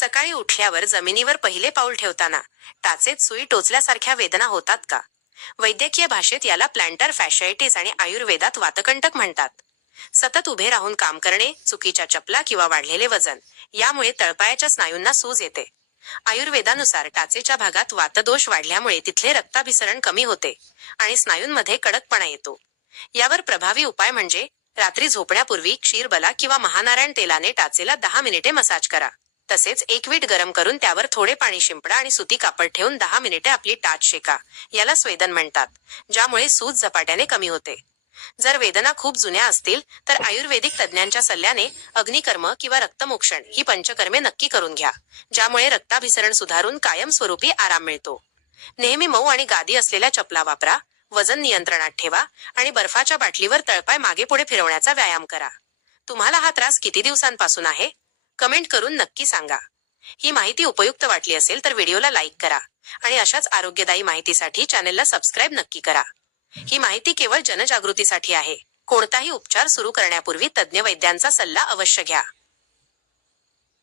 सकाळी उठल्यावर जमिनीवर पहिले पाऊल ठेवताना टाचेत सुई टोचल्यासारख्या वेदना होतात का? वैद्यकीय भाषेत याला प्लॅन्टर फॅशायटिस आणि आयुर्वेदात वातकंटक म्हणतात. सतत उभे राहून काम करणे, चुकीच्या चपला किंवा वाढलेले वजन यामुळे तळपायाच्या स्नायूंना सूज येते. आयुर्वेदानुसार टाचेच्या भागात वातदोष वाढल्यामुळे तिथले रक्ताभिसरण कमी होते आणि स्नायूंमध्ये कडकपणा येतो. यावर प्रभावी उपाय म्हणजे रात्री झोपण्यापूर्वी क्षीरबला किंवा महानारायण तेलाने टाचेला 10 मिनिटे मसाज करा. तसेच एक वीट गरम करून त्यावर थोडे पाणी शिंपडा आणि सुती कापड ठेवून 10 मिनिटे आपली टाच शेका. याला स्वेदन म्हणतात, ज्यामुळे सूज झपाट्याने कमी होते. जर वेदना खूप जुन्या असतील तर आयुर्वेदिक तज्ज्ञांच्या सल्ल्याने अग्निकर्म किंवा रक्तमोक्षण ही पंचकर्मे नक्की करून घ्या, ज्यामुळे रक्ताभिसरण सुधारून कायमस्वरूपी आराम मिळतो. नेहमी मऊ आणि गादी असलेल्या चपला वापरा, वजन नियंत्रणात ठेवा आणि बर्फाच्या बाटलीवर तळपाय मागे पुढे फिरवण्याचा व्यायाम करा. तुम्हाला हा त्रास किती दिवसांपासून आहे? कमेंट करून नक्की सांगा. ही माहिती उपयुक्त वाटली असेल तर व्हिडिओला लाईक करा आणि अशाच आरोग्यदायी माहितीसाठी चॅनेलला सबस्क्राईब नक्की करा. ही माहिती केवळ जनजागृतीसाठी आहे. कोणताही उपचार सुरू करण्यापूर्वी तज्ज्ञ वैद्यांचा सल्ला अवश्य घ्या.